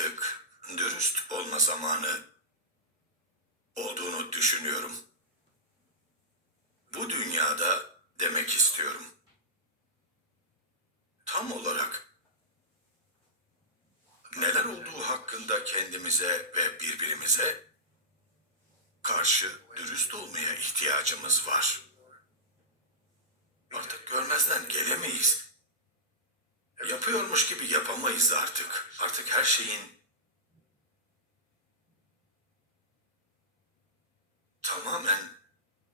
artık dürüst olma zamanı olduğunu düşünüyorum. Bu dünyada demek istiyorum. Tam olarak neler olduğu hakkında kendimize ve birbirimize karşı dürüst olmaya ihtiyacımız var. Artık görmezden gelemeyiz. Yapıyormuş gibi yapamayız artık. Artık her şeyin tamamen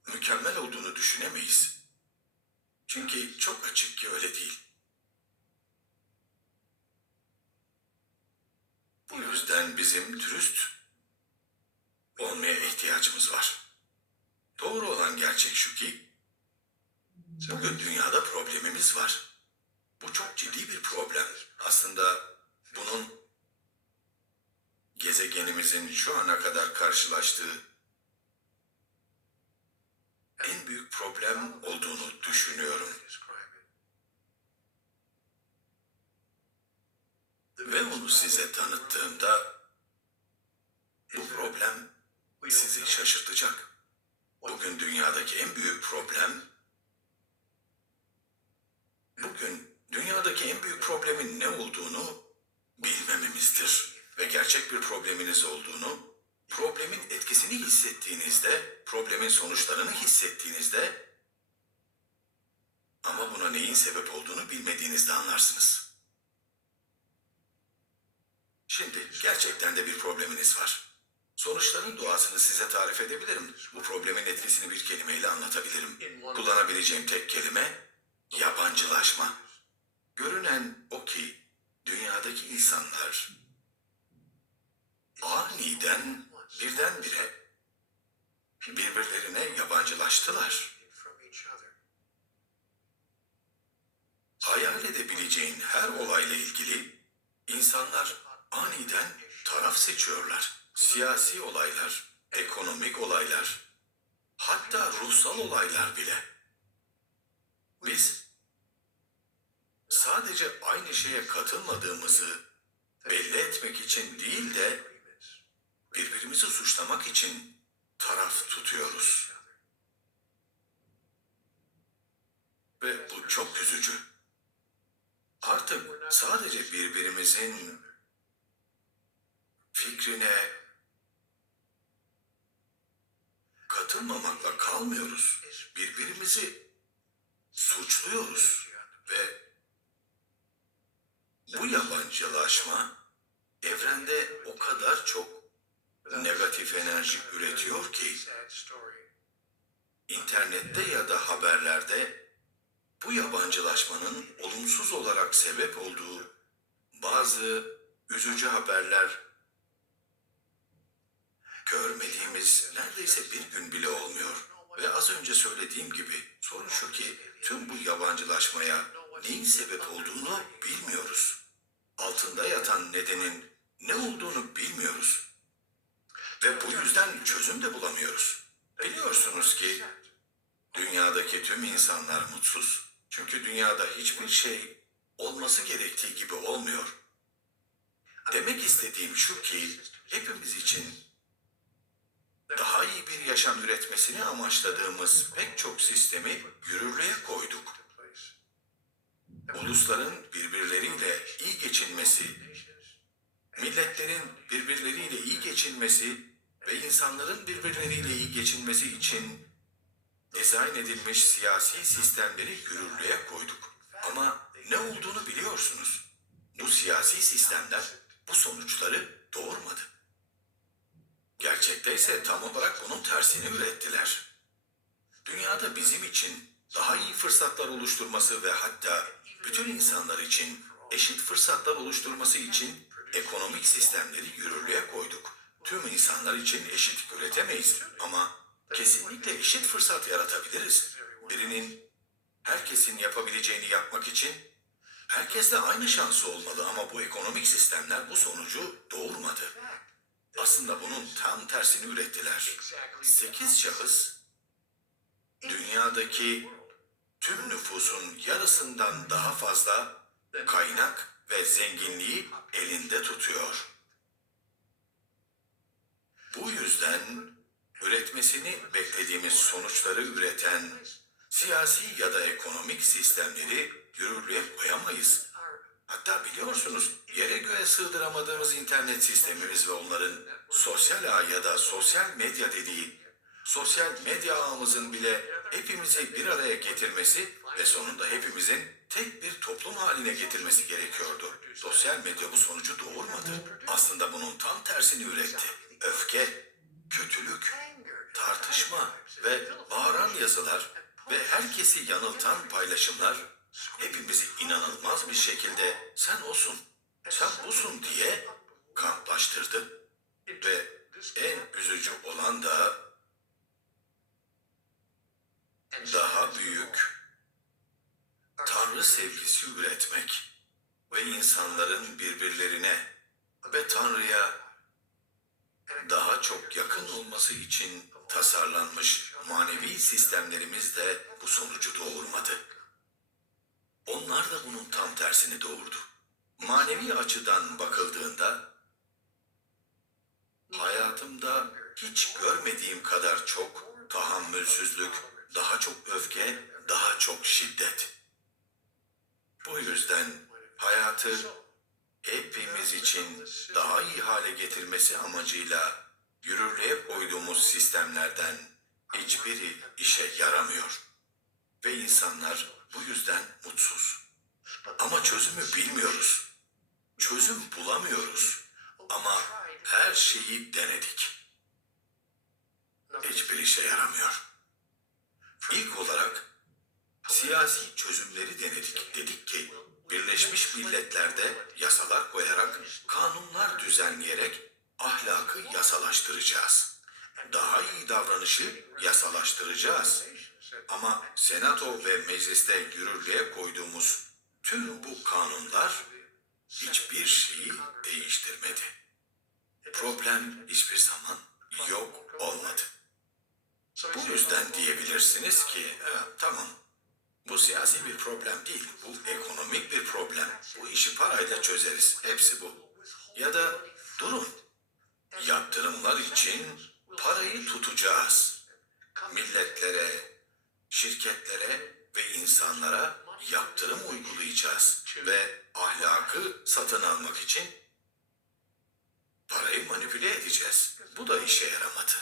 mükemmel olduğunu düşünemeyiz. Çünkü çok açık ki öyle değil. Bu yüzden bizim dürüst olmaya ihtiyacımız var. Doğru olan gerçek şu ki, bugün dünyada problemimiz var. Bu çok ciddi bir problem. Aslında bunun gezegenimizin şu ana kadar karşılaştığı en büyük problem olduğunu düşünüyorum. Ve onu size tanıttığımda bu problem sizi şaşırtacak. Bugün dünyadaki en büyük problem, problemin ne olduğunu bilmememizdir. Ve gerçek bir probleminiz olduğunu, problemin etkisini hissettiğinizde, problemin sonuçlarını hissettiğinizde ama buna neyin sebep olduğunu bilmediğinizde anlarsınız. Şimdi gerçekten de bir probleminiz var. Sonuçların doğasını size tarif edebilirim. Bu problemin etkisini bir kelimeyle anlatabilirim. Kullanabileceğim tek kelime yabancılaşma. Görünen o ki dünyadaki insanlar aniden birdenbire birbirlerine yabancılaştılar. Hayal edebileceğin her olayla ilgili insanlar aniden taraf seçiyorlar. Siyasi olaylar, ekonomik olaylar, hatta ruhsal olaylar bile. Biz sadece aynı şeye katılmadığımızı belli etmek için değil de birbirimizi suçlamak için taraf tutuyoruz. Ve bu çok üzücü. Artık sadece birbirimizin fikrine katılmamakla kalmıyoruz. Birbirimizi suçluyoruz ve bu yabancılaşma evrende o kadar çok negatif enerji üretiyor ki internette ya da haberlerde bu yabancılaşmanın olumsuz olarak sebep olduğu bazı üzücü haberler görmediğimiz neredeyse bir gün bile olmuyor. Ve az önce söylediğim gibi sorun şu ki tüm bu yabancılaşmaya neyin sebep olduğunu bilmiyoruz. Altında yatan nedenin ne olduğunu bilmiyoruz. Ve bu yüzden çözüm de bulamıyoruz. Biliyorsunuz ki dünyadaki tüm insanlar mutsuz. Çünkü dünyada hiçbir şey olması gerektiği gibi olmuyor. Demek istediğim şu ki hepimiz için daha iyi bir yaşam üretmesini amaçladığımız pek çok sistemi yürürlüğe koyduk. Ulusların birbirleriyle iyi geçinmesi, milletlerin birbirleriyle iyi geçinmesi ve insanların birbirleriyle iyi geçinmesi için dizayn edilmiş siyasi sistemleri yürürlüğe koyduk. Ama ne olduğunu biliyorsunuz. Bu siyasi sistemler bu sonuçları doğurmadı. Gerçekte ise tam olarak bunun tersini ürettiler. Dünyada bizim için daha iyi fırsatlar oluşturması ve hatta bütün insanlar için eşit fırsatlar oluşturması için ekonomik sistemleri yürürlüğe koyduk. Tüm insanlar için eşitlik üretemeyiz ama kesinlikle eşit fırsat yaratabiliriz. Herkesin yapabileceğini yapmak için herkeste aynı şansı olmalı ama bu ekonomik sistemler bu sonucu doğurmadı. Aslında bunun tam tersini ürettiler. 8 şahıs dünyadaki tüm nüfusun yarısından daha fazla kaynak ve zenginliği elinde tutuyor. Bu yüzden üretmesini beklediğimiz sonuçları üreten siyasi ya da ekonomik sistemleri yürürlüğe koyamayız. Hatta biliyorsunuz yere göğe sığdıramadığımız internet sistemimiz ve onların sosyal ağ ya da sosyal medya dediği sosyal medya ağımızın bile hepimizi bir araya getirmesi ve sonunda hepimizin tek bir toplum haline getirmesi gerekiyordu. Sosyal medya bu sonucu doğurmadı. Aslında bunun tam tersini üretti. Öfke, kötülük, tartışma ve bağıran yazılar ve herkesi yanıltan paylaşımlar hepimizi inanılmaz bir şekilde sen osun, sen busun diye kamplaştırdı. Ve en üzücü olan da daha büyük Tanrı sevgisi üretmek ve insanların birbirlerine ve Tanrı'ya daha çok yakın olması için tasarlanmış manevi sistemlerimiz de bu sonucu doğurmadı. Onlar da bunun tam tersini doğurdu. Manevi açıdan bakıldığında hayatımda hiç görmediğim kadar çok tahammülsüzlük, daha çok öfke, daha çok şiddet. Bu yüzden hayatı hepimiz için daha iyi hale getirmesi amacıyla yürürlüğe koyduğumuz sistemlerden hiçbiri işe yaramıyor. Ve insanlar bu yüzden mutsuz. Ama çözümü bilmiyoruz. Çözüm bulamıyoruz. Ama her şeyi denedik. Hiçbir işe yaramıyor. İlk olarak siyasi çözümleri denedik. Dedik ki Birleşmiş Milletler'de yasalar koyarak, kanunlar düzenleyerek ahlakı yasalaştıracağız. Daha iyi davranışı yasalaştıracağız. Ama Senato ve mecliste yürürlüğe koyduğumuz tüm bu kanunlar hiçbir şeyi değiştirmedi. Problem hiçbir zaman yok olmadı. Bu yüzden diyebilirsiniz ki, tamam, bu siyasi bir problem değil, bu ekonomik bir problem. Bu işi parayla çözeriz, hepsi bu. Ya da durun, yaptırımlar için parayı tutacağız. Milletlere, şirketlere ve insanlara yaptırım uygulayacağız ve ahlakı satın almak için parayı manipüle edeceğiz. Bu da işe yaramadı.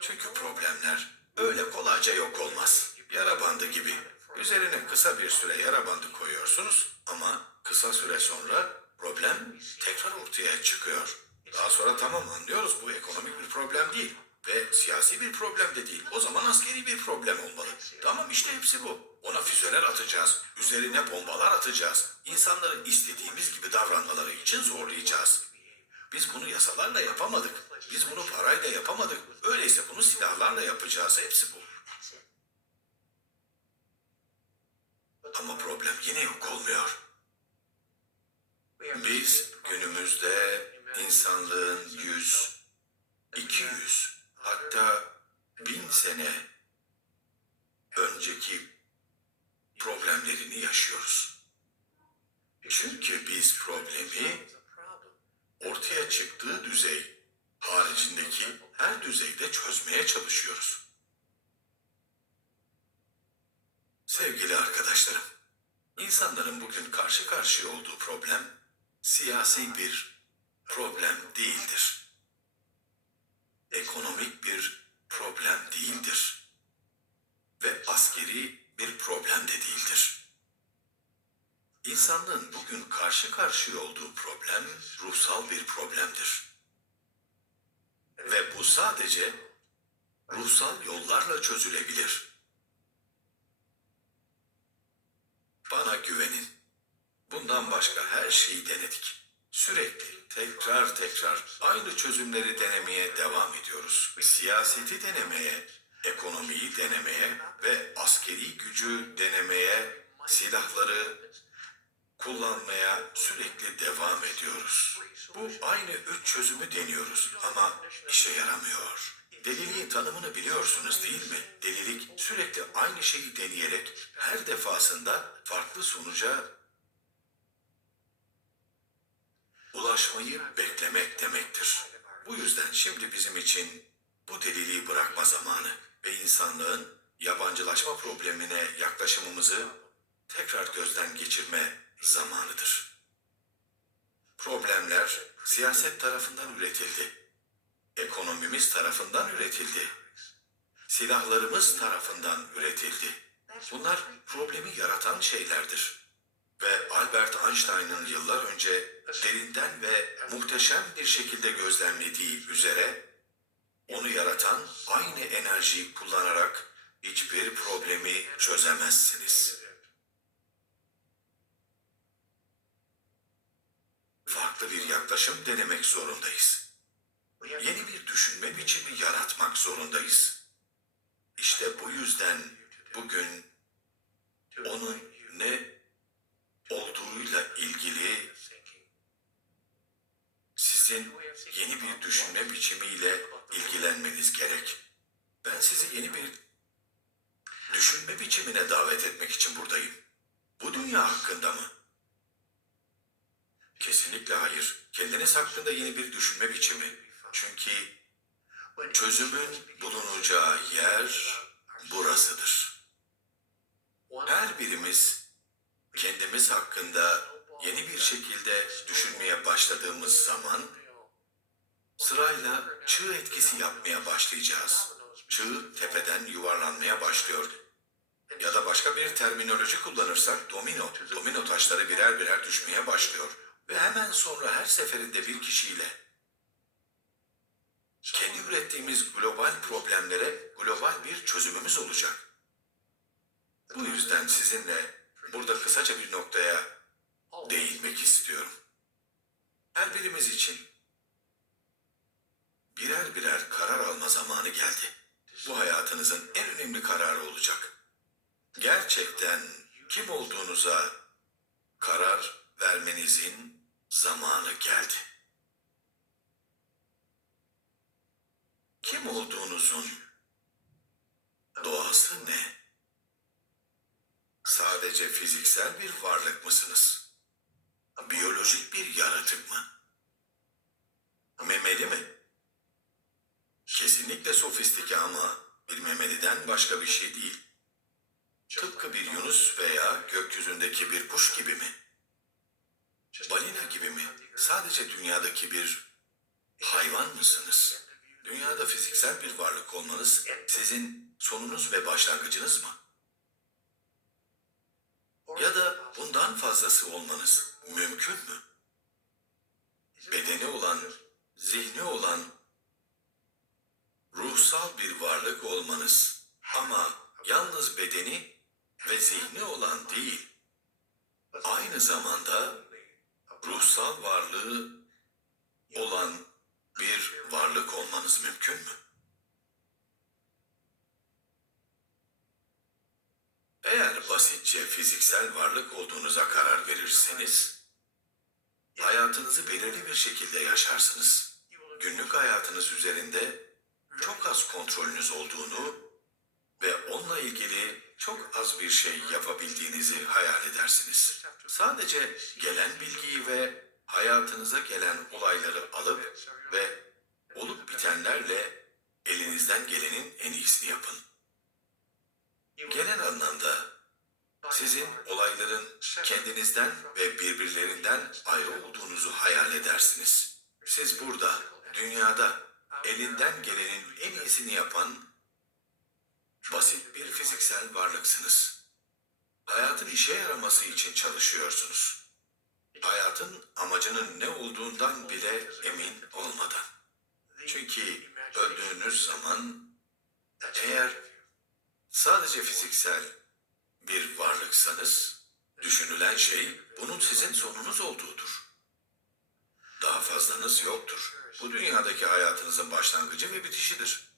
Çünkü problemler öyle kolayca yok olmaz. Yara bandı gibi. Üzerine kısa bir süre yara bandı koyuyorsunuz ama kısa süre sonra problem tekrar ortaya çıkıyor. Daha sonra tamam anlıyoruz bu ekonomik bir problem değil ve siyasi bir problem de değil. O zaman askeri bir problem olmalı. Tamam işte hepsi bu. Ona füzeler atacağız, üzerine bombalar atacağız. İnsanları istediğimiz gibi davranmaları için zorlayacağız. Biz bunu yasalarla yapamadık. Biz bunu parayla yapamadık. Öyleyse bunu silahlarla yapacağız. Hepsi bu. Ama problem yine yok olmuyor. Biz günümüzde insanlığın 100, 200, hatta 1000 sene önceki problemlerini yaşıyoruz. Çünkü biz problemi ortaya çıktığı düzey haricindeki her düzeyde çözmeye çalışıyoruz. Sevgili arkadaşlarım, insanların bugün karşı karşıya olduğu problem siyasi bir problem değildir. Ekonomik bir problem değildir. Ve askeri bir problem de değildir. İnsanlığın bugün karşı karşıya olduğu problem ruhsal bir problemdir. Ve bu sadece ruhsal yollarla çözülebilir. Bana güvenin. Bundan başka her şeyi denedik. Sürekli tekrar aynı çözümleri denemeye devam ediyoruz. Siyaseti denemeye, ekonomiyi denemeye ve askeri gücü denemeye, silahları kullanmaya sürekli devam ediyoruz. Bu aynı 3 çözümü deniyoruz ama işe yaramıyor. Deliliğin tanımını biliyorsunuz değil mi? Delilik sürekli aynı şeyi deneyerek her defasında farklı sonuca ulaşmayı beklemek demektir. Bu yüzden şimdi bizim için bu deliliği bırakma zamanı ve insanlığın yabancılaşma problemine yaklaşımımızı tekrar gözden geçirme zamanıdır. Problemler siyaset tarafından üretildi. Ekonomimiz tarafından üretildi. Silahlarımız tarafından üretildi. Bunlar problemi yaratan şeylerdir. Ve Albert Einstein'ın yıllar önce derinden ve muhteşem bir şekilde gözlemlediği üzere onu yaratan aynı enerjiyi kullanarak hiçbir problemi çözemezsiniz. Farklı bir yaklaşım denemek zorundayız. Yeni bir düşünme biçimi yaratmak zorundayız. İşte bu yüzden bugün onun ne olduğuyla ilgili sizin yeni bir düşünme biçimiyle ilgilenmeniz gerek. Ben sizi yeni bir düşünme biçimine davet etmek için buradayım. Bu dünya hakkında mı? Kesinlikle hayır. Kendiniz hakkında yeni bir düşünme biçimi. Çünkü çözümün bulunacağı yer burasıdır. Her birimiz kendimiz hakkında yeni bir şekilde düşünmeye başladığımız zaman sırayla çığ etkisi yapmaya başlayacağız. Çığ tepeden yuvarlanmaya başlıyor. Ya da başka bir terminoloji kullanırsak domino taşları birer birer düşmeye başlıyor. Ve hemen sonra her seferinde bir kişiyle kendi ürettiğimiz global problemlere global bir çözümümüz olacak. Bu yüzden sizinle burada kısaca bir noktaya değinmek istiyorum. Her birimiz için birer birer karar alma zamanı geldi. Bu hayatınızın en önemli kararı olacak. Gerçekten kim olduğunuza karar vermenizin zamanı geldi. Kim olduğunuzun doğası ne? Sadece fiziksel bir varlık mısınız? Biyolojik bir yaratık mı? Memeli mi? Kesinlikle sofistike ama bir memeliden başka bir şey değil. Tıpkı bir yunus veya gökyüzündeki bir kuş gibi mi? Balina gibi mi? Sadece dünyadaki bir hayvan mısınız? Dünyada fiziksel bir varlık olmanız sizin sonunuz ve başlangıcınız mı? Ya da bundan fazlası olmanız mümkün mü? Bedeni olan, zihni olan, ruhsal bir varlık olmanız ama yalnız bedeni ve zihni olan değil, aynı zamanda ruhsal varlığı olan bir varlık olmanız mümkün mü? Eğer basitçe fiziksel varlık olduğunuza karar verirseniz, hayatınızı belirli bir şekilde yaşarsınız. Günlük hayatınız üzerinde çok az kontrolünüz olduğunu ve onunla ilgili çok az bir şey yapabildiğinizi hayal edersiniz. Sadece gelen bilgiyi ve hayatınıza gelen olayları alıp ve olup bitenlerle elinizden gelenin en iyisini yapın. Genel anlamda sizin olayların kendinizden ve birbirlerinden ayrı olduğunuzu hayal edersiniz. Siz burada, dünyada elinden gelenin en iyisini yapan basit bir fiziksel varlıksınız. Hayatın işe yaraması için çalışıyorsunuz. Hayatın amacının ne olduğundan bile emin olmadan. Çünkü öldüğünüz zaman eğer sadece fiziksel bir varlıksanız düşünülen şey bunun sizin sonunuz olduğudur. Daha fazlanız yoktur. Bu dünyadaki hayatınızın başlangıcı ve bitişidir.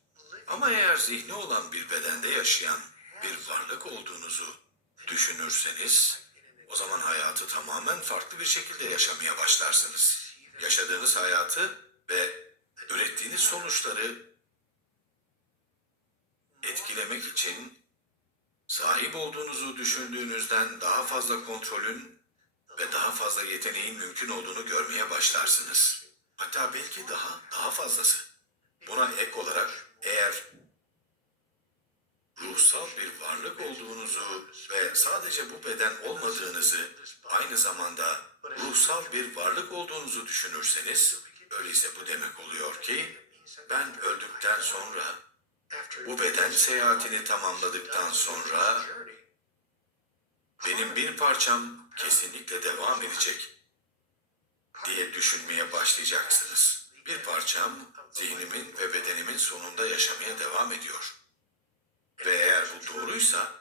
Ama eğer zihni olan bir bedende yaşayan bir varlık olduğunuzu düşünürseniz, o zaman hayatı tamamen farklı bir şekilde yaşamaya başlarsınız. Yaşadığınız hayatı ve ürettiğiniz sonuçları etkilemek için sahip olduğunuzu düşündüğünüzden daha fazla kontrolün ve daha fazla yeteneğin mümkün olduğunu görmeye başlarsınız. Hatta belki daha fazlası. Buna ek olarak eğer ruhsal bir varlık olduğunuzu ve sadece bu beden olmadığınızı, aynı zamanda ruhsal bir varlık olduğunuzu düşünürseniz, öyleyse bu demek oluyor ki ben öldükten sonra, bu beden seyahatini tamamladıktan sonra benim bir parçam kesinlikle devam edecek diye düşünmeye başlayacaksınız. Bir parçam zihnimin ve bedenimin sonunda yaşamaya devam ediyor. Ve eğer bu doğruysa,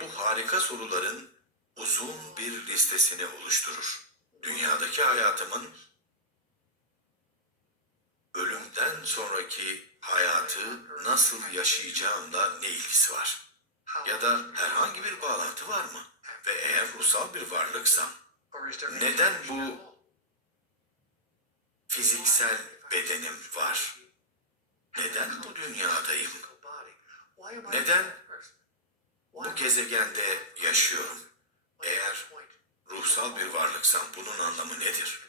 bu harika soruların uzun bir listesini oluşturur. Dünyadaki hayatımın ölümden sonraki hayatı nasıl yaşayacağımla ne ilgisi var? Ya da herhangi bir bağlantı var mı? Ve eğer ruhsal bir varlıksam, neden bu fiziksel bedenim var? Neden bu dünyadayım? Neden bu gezegende yaşıyorum? Eğer ruhsal bir varlıksam bunun anlamı nedir?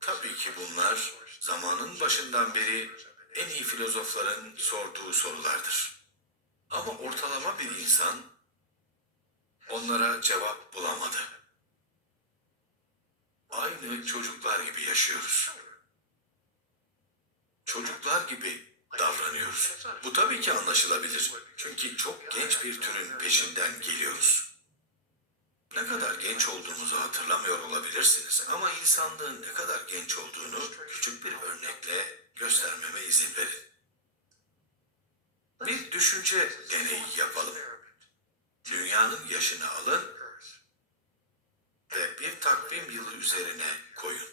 Tabii ki bunlar zamanın başından beri en iyi filozofların sorduğu sorulardır. Ama ortalama bir insan onlara cevap bulamadı. Aynı çocuklar gibi yaşıyoruz. Çocuklar gibi davranıyoruz. Bu tabii ki anlaşılabilir. Çünkü çok genç bir türün peşinden geliyoruz. Ne kadar genç olduğunuzu hatırlamıyor olabilirsiniz ama insanlığın ne kadar genç olduğunu küçük bir örnekle göstermeme izin verin. Bir düşünce deneyi yapalım. Dünyanın yaşını alın ve bir takvim yılı üzerine koyun.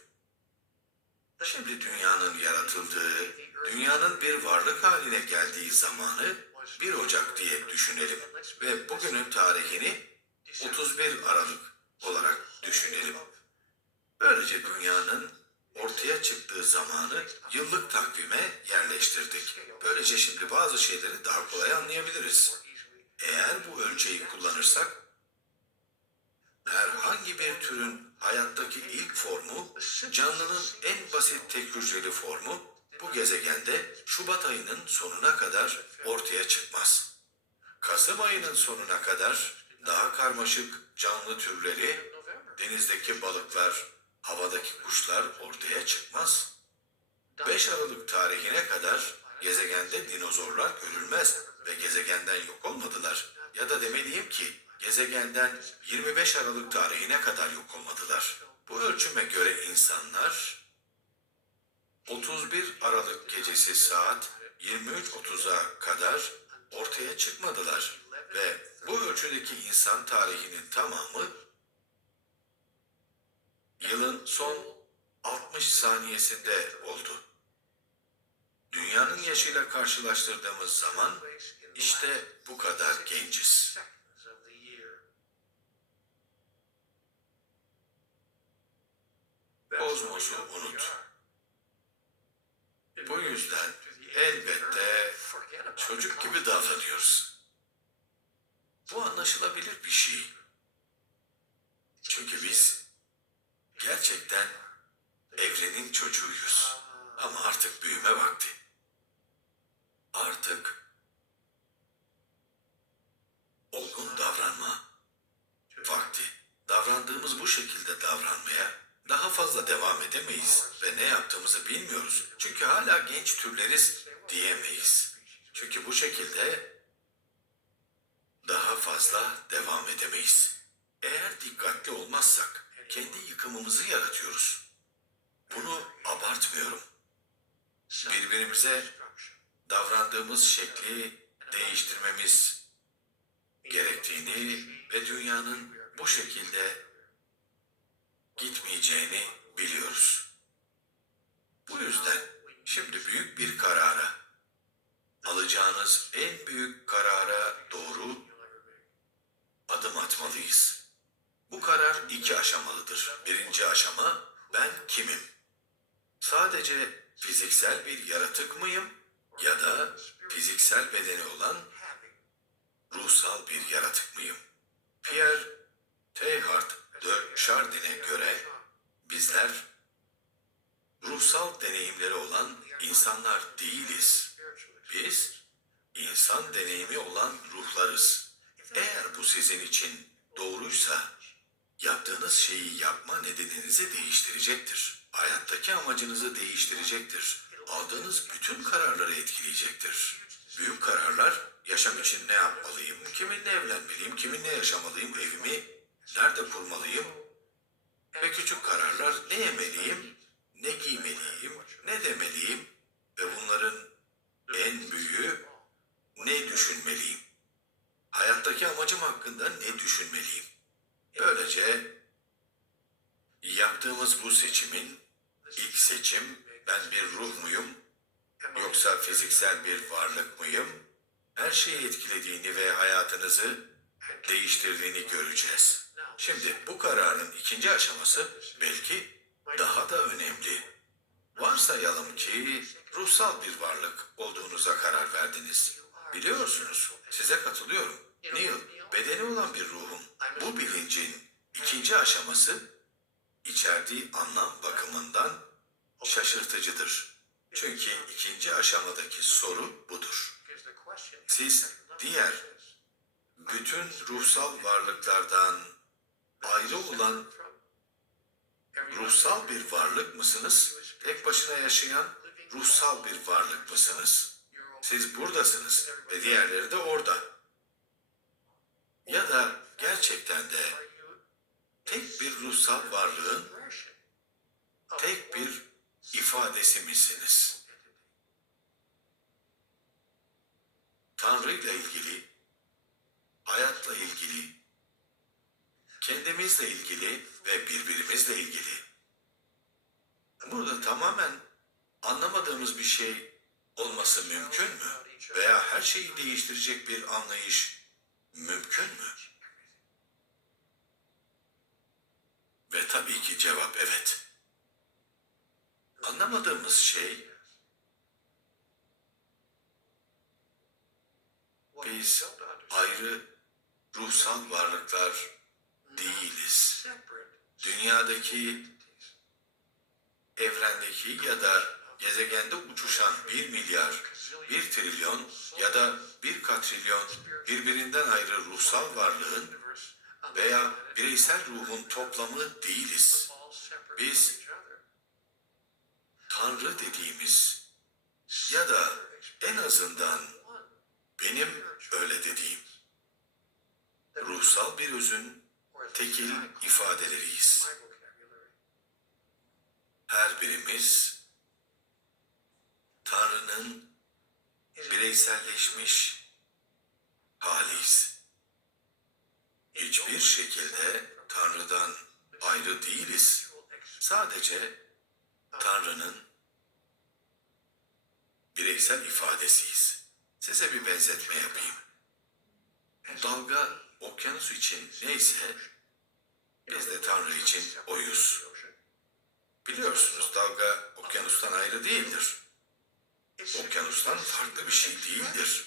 Şimdi dünyanın yaratıldığı, dünyanın bir varlık haline geldiği zamanı 1 Ocak diye düşünelim ve bugünün tarihini 31 Aralık olarak düşünelim. Böylece dünyanın ortaya çıktığı zamanı yıllık takvime yerleştirdik. Böylece şimdi bazı şeyleri daha kolay anlayabiliriz. Eğer bu ölçeği kullanırsak, herhangi bir türün hayattaki ilk formu, canlının en basit tek hücreli formu, bu gezegende Şubat ayının sonuna kadar ortaya çıkmaz. Kasım ayının sonuna kadar daha karmaşık canlı türleri, denizdeki balıklar, havadaki kuşlar ortaya çıkmaz. 5 Aralık tarihine kadar gezegende dinozorlar görülmez ve gezegenden yok olmadılar. Ya da demeliyim ki gezegenden 25 Aralık tarihine kadar yok olmadılar. Bu ölçüme göre insanlar 31 Aralık gecesi saat 23.30'a kadar ortaya çıkmadılar ve bu ölçüdeki insan tarihinin tamamı yılın son 60 saniyesinde oldu. Dünyanın yaşıyla karşılaştırdığımız zaman işte bu kadar genciz. Kozmosu unut. Bu yüzden elbette çocuk gibi davranıyoruz. Bu anlaşılabilir bir şey. Çünkü biz gerçekten evrenin çocuğuyuz. Ama artık büyüme vakti. Artık olgun davranma vakti. Davrandığımız bu şekilde davranmaya daha fazla devam edemeyiz ve ne yaptığımızı bilmiyoruz. Çünkü hala genç türleriz diyemeyiz. Çünkü bu şekilde daha fazla devam edemeyiz. Eğer dikkatli olmazsak kendi yıkımımızı yaratıyoruz. Bunu abartmıyorum. Birbirimize davrandığımız şekli değiştirmemiz gerektiğini ve dünyanın bu şekilde gitmeyeceğini biliyoruz. Bu yüzden şimdi büyük bir karara, alacağınız en büyük karara doğru adım atmalıyız. Bu karar 2 aşamalıdır. Birinci aşama, ben kimim? Sadece fiziksel bir yaratık mıyım? Ya da fiziksel bedeni olan ruhsal bir yaratık mıyım? Pierre Teilhard de Chardin'e göre bizler ruhsal deneyimleri olan insanlar değiliz. Biz insan deneyimi olan ruhlarız. Eğer bu sizin için doğruysa, yaptığınız şeyi yapma nedeninizi değiştirecektir. Hayattaki amacınızı değiştirecektir. Aldığınız bütün kararları etkileyecektir. Büyük kararlar, yaşam için ne yapmalıyım, kiminle evlenmeliyim, kiminle yaşamalıyım, evimi nerede kurmalıyım? Ve küçük kararlar, ne yemeliyim, ne giymeliyim, ne demeliyim ve bunların en büyüğü, ne düşünmeliyim? Hayattaki amacım hakkında ne düşünmeliyim? Böylece yaptığımız bu seçimin ilk seçim, ben bir ruh muyum yoksa fiziksel bir varlık mıyım? Her şeyi etkilediğini ve hayatınızı değiştirdiğini göreceğiz. Şimdi bu kararın ikinci aşaması belki daha da önemli. Varsayalım ki ruhsal bir varlık olduğunuza karar verdiniz. Biliyorsunuz, size katılıyorum. Neil, bedeni olan bir ruhum. Bu bilincin ikinci aşaması, içerdiği anlam bakımından şaşırtıcıdır. Çünkü ikinci aşamadaki soru budur. Siz diğer bütün ruhsal varlıklardan ayrı olan ruhsal bir varlık mısınız? Tek başına yaşayan ruhsal bir varlık mısınız? Siz buradasınız ve diğerleri de orada. Ya da gerçekten de tek bir ruhsal varlığın tek bir ifadesi misiniz? Tanrı ile ilgili, hayatla ilgili, kendimizle ilgili ve birbirimizle ilgili. Burada tamamen anlamadığımız bir şey olması mümkün mü? Veya her şeyi değiştirecek bir anlayış mümkün mü? Ve tabii ki cevap evet. Anlamadığımız şey, biz ayrı ruhsal varlıklar değiliz. Dünyadaki, evrendeki ya da gezegende uçuşan 1 milyar, 1 trilyon ya da 1 katrilyon birbirinden ayrı ruhsal varlığın veya bireysel ruhun toplamı değiliz. Biz Tanrı dediğimiz ya da en azından benim öyle dediğim ruhsal bir özün tekil ifadeleriyiz. Her birimiz Tanrı'nın bireyselleşmiş haliyiz. Hiçbir şekilde Tanrı'dan ayrı değiliz. Sadece Tanrı'nın bireysel ifadesiyiz. Size bir benzetme yapayım. Dalga okyanus için neyse, biz de Tanrı için oyuz. Biliyorsunuz, dalga okyanustan ayrı değildir. Okyanustan farklı bir şey değildir.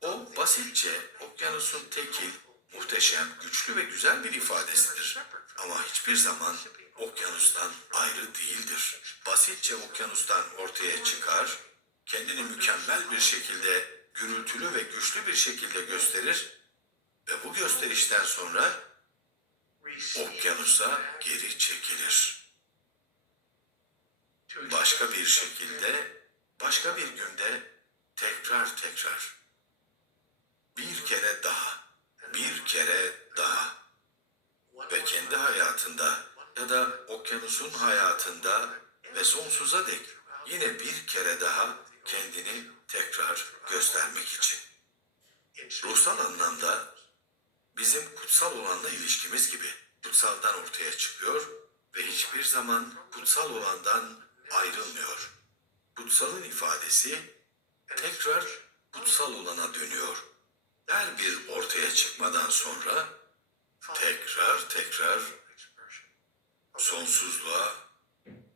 O basitçe okyanusun tekil, muhteşem, güçlü ve güzel bir ifadesidir. Ama hiçbir zaman okyanustan ayrı değildir. Basitçe okyanustan ortaya çıkar, kendini mükemmel bir şekilde, gürültülü ve güçlü bir şekilde gösterir ve bu gösterişten sonra okyanusa geri çekilir. Başka bir şekilde, başka bir günde tekrar, bir kere daha, bir kere daha ve kendi hayatında ya da okyanusun hayatında ve sonsuza dek yine bir kere daha kendini tekrar göstermek için. Ruhsal anlamda bizim kutsal olanla ilişkimiz gibi kutsaldan ortaya çıkıyor ve hiçbir zaman kutsal olandan ayrılmıyor. Kutsalın ifadesi tekrar kutsal olana dönüyor. Her bir ortaya çıkmadan sonra tekrar sonsuzluğa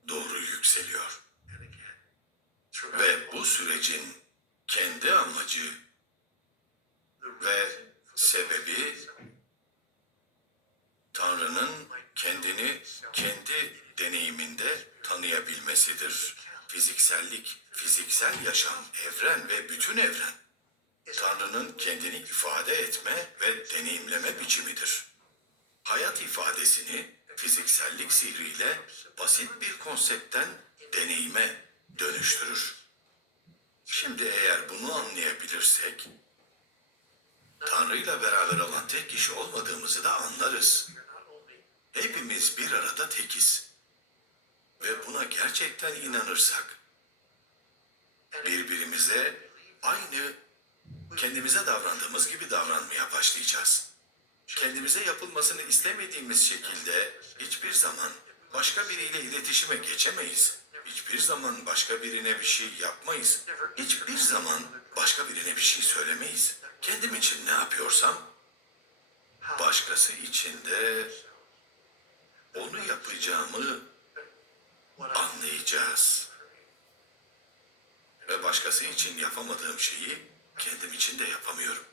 doğru yükseliyor. Ve bu sürecin kendi amacı ve sebebi Tanrı'nın kendini kendi deneyiminde anlayabilmesidir. Fiziksellik, fiziksel yaşam, evren ve bütün evren, Tanrı'nın kendini ifade etme ve deneyimleme biçimidir. Hayat ifadesini fiziksellik sihriyle basit bir konseptten deneyime dönüştürür. Şimdi eğer bunu anlayabilirsek, Tanrı'yla beraber olan tek kişi olmadığımızı da anlarız. Hepimiz bir arada tekiz. Ve buna gerçekten inanırsak, birbirimize aynı kendimize davrandığımız gibi davranmaya başlayacağız. Kendimize yapılmasını istemediğimiz şekilde hiçbir zaman başka biriyle iletişime geçemeyiz. Hiçbir zaman başka birine bir şey yapmayız. Hiçbir zaman başka birine bir şey söylemeyiz. Kendim için ne yapıyorsam, başkası için de onu yapacağımı anlayacağız. Ve başkası için yapamadığım şeyi kendim için de yapamıyorum.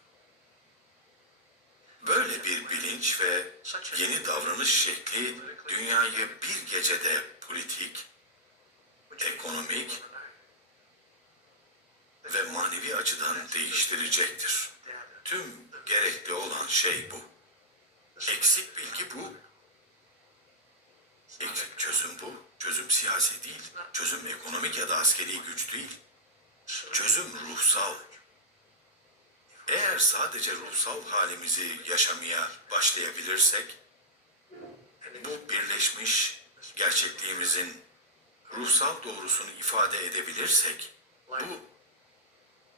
Böyle bir bilinç ve yeni davranış şekli dünyayı bir gecede politik, ekonomik ve manevi açıdan değiştirecektir. Tüm gerekli olan şey bu. Eksik bilgi bu. Eksik çözüm bu. Çözüm siyasi değil. Çözüm ekonomik ya da askeri güç değil. Çözüm ruhsal. Eğer sadece ruhsal halimizi yaşamaya başlayabilirsek, bu birleşmiş gerçekliğimizin ruhsal doğrusunu ifade edebilirsek, bu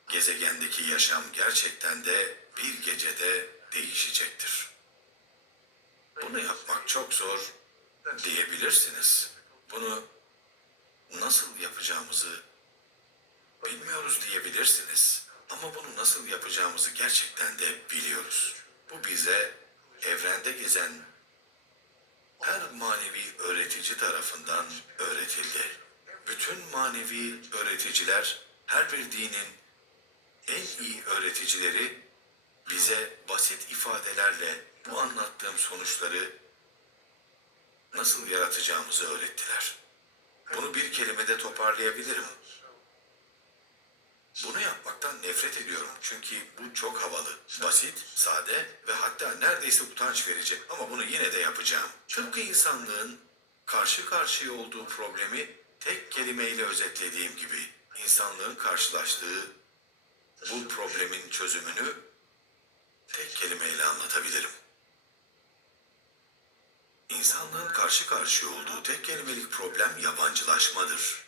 gezegendeki yaşam gerçekten de bir gecede değişecektir. Bunu yapmak çok zor diyebilirsiniz. Bunu nasıl yapacağımızı bilmiyoruz diyebilirsiniz. Ama bunu nasıl yapacağımızı gerçekten de biliyoruz. Bu bize evrende gezen her manevi öğretici tarafından öğretildi. Bütün manevi öğreticiler, her bir dinin en iyi öğreticileri bize basit ifadelerle bu anlattığım sonuçları nasıl yaratacağımızı öğrettiler. Bunu bir kelimede toparlayabilirim. Bunu yapmaktan nefret ediyorum çünkü bu çok havalı, basit, sade ve hatta neredeyse utanç verecek ama bunu yine de yapacağım. Tıpkı insanlığın karşı karşıya olduğu problemi tek kelimeyle özetlediğim gibi, insanlığın karşılaştığı bu problemin çözümünü tek kelimeyle anlatabilirim. İnsanlığın karşı karşıya olduğu tek kelimelik problem yabancılaşmadır.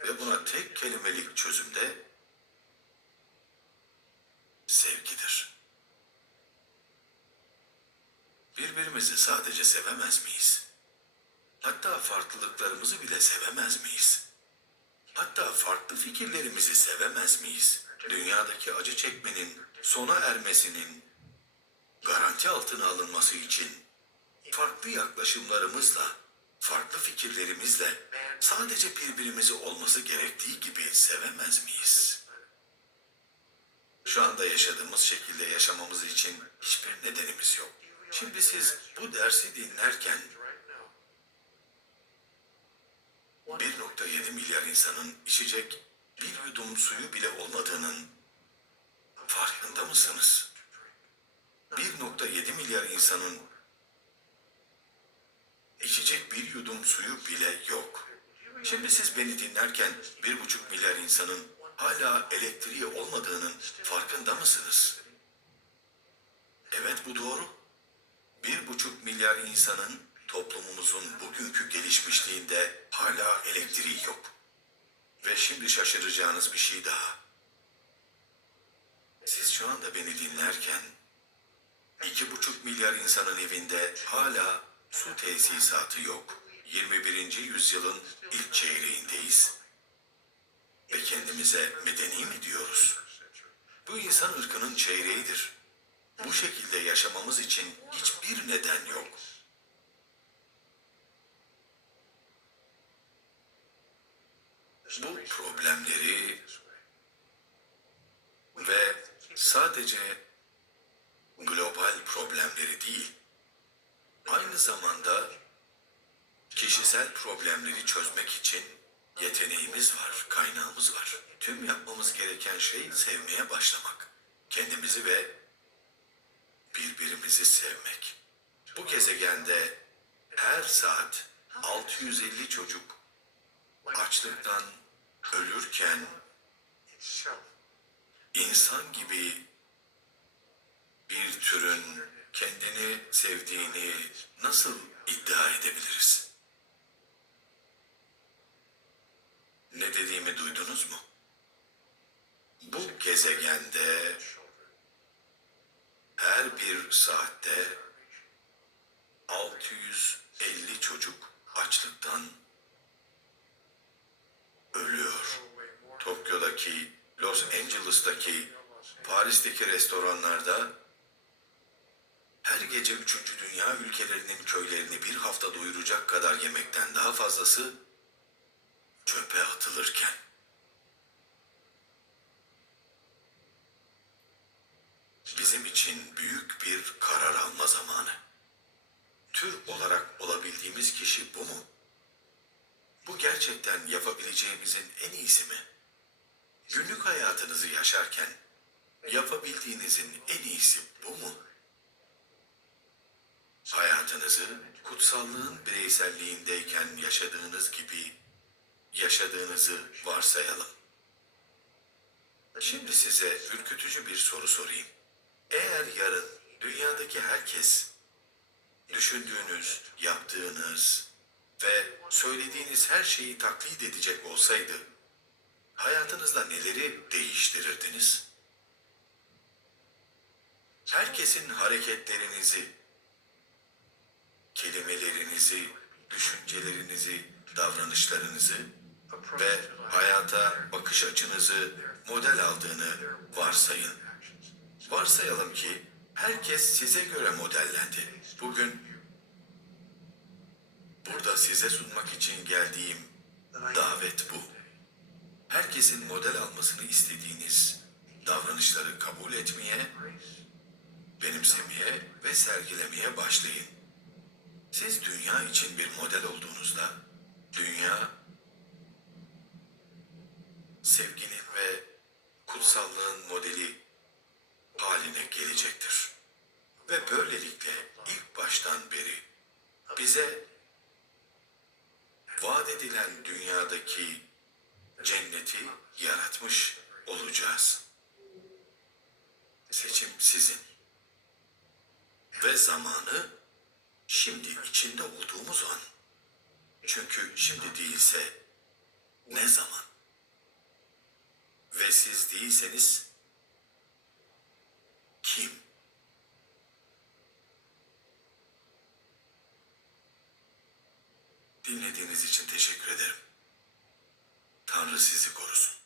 Ve buna tek kelimelik çözümde sevgidir. Birbirimizi sadece sevemez miyiz? Hatta farklılıklarımızı bile sevemez miyiz? Hatta farklı fikirlerimizi sevemez miyiz? Dünyadaki acı çekmenin sona ermesinin garanti altına alınması için farklı yaklaşımlarımızla, farklı fikirlerimizle sadece birbirimizi olması gerektiği gibi sevemez miyiz? Şu anda yaşadığımız şekilde yaşamamız için hiçbir nedenimiz yok. Şimdi siz bu dersi dinlerken 1,7 milyar insanın içecek bir yudum suyu bile olmadığının farkında mısınız? 1,7 milyar insanın içecek bir yudum suyu bile yok. Şimdi siz beni dinlerken 1,5 milyar insanın hala elektriği olmadığının farkında mısınız? Evet, bu doğru. 1,5 milyar insanın toplumumuzun bugünkü gelişmişliğinde hala elektriği yok. Ve şimdi şaşıracağınız bir şey daha. Siz şu anda beni dinlerken 2,5 milyar insanın evinde hala su tesisatı yok. 21. yüzyılın ilk çeyreğindeyiz. Ve kendimize medeni mi diyoruz? Bu insan ırkının çeyreğidir. Bu şekilde yaşamamız için hiçbir neden yok. Bu problemleri ve sadece global problemleri değil, aynı zamanda kişisel Bireysel problemleri çözmek için yeteneğimiz var, kaynağımız var. Tüm yapmamız gereken şey sevmeye başlamak. Kendimizi ve birbirimizi sevmek. Bu gezegende her saat 650 çocuk açlıktan ölürken insan gibi bir türün kendini sevdiğini nasıl iddia edebiliriz? Ne dediğimi duydunuz mu? Bu gezegende her bir saatte 650 çocuk açlıktan ölüyor. Tokyo'daki, Los Angeles'taki, Paris'teki restoranlarda her gece 3. Dünya ülkelerinin köylerini bir hafta doyuracak kadar yemekten daha fazlası çöpe atılırken bizim için büyük bir karar alma zamanı. Tür olarak olabildiğimiz kişi bu mu? Bu gerçekten yapabileceğimizin en iyisi mi? Günlük hayatınızı yaşarken yapabildiğinizin en iyisi bu mu? Hayatınızı kutsallığın bireyselliğindeyken yaşadığınız gibi yaşadığınızı varsayalım. Şimdi size ürkütücü bir soru sorayım. Eğer yarın dünyadaki herkes düşündüğünüz, yaptığınız ve söylediğiniz her şeyi taklit edecek olsaydı, hayatınızda neleri değiştirirdiniz? Herkesin hareketlerinizi, kelimelerinizi, düşüncelerinizi, davranışlarınızı ve hayata bakış açınızı model aldığını varsayın. Varsayalım ki herkes size göre modellendi. Bugün burada size sunmak için geldiğim davet bu. Herkesin model almasını istediğiniz davranışları kabul etmeye, benimsemeye ve sergilemeye başlayın. Siz dünya için bir model olduğunuzda, dünya sevginin ve kutsallığın modeli haline gelecektir. Ve böylelikle ilk baştan beri bize vaat edilen dünyadaki cenneti yaratmış olacağız. Seçim sizin. Ve zamanı şimdi içinde olduğumuz an. Çünkü şimdi değilse ne zaman? Ve siz değilseniz kim? Dinlediğiniz için teşekkür ederim. Tanrı sizi korusun.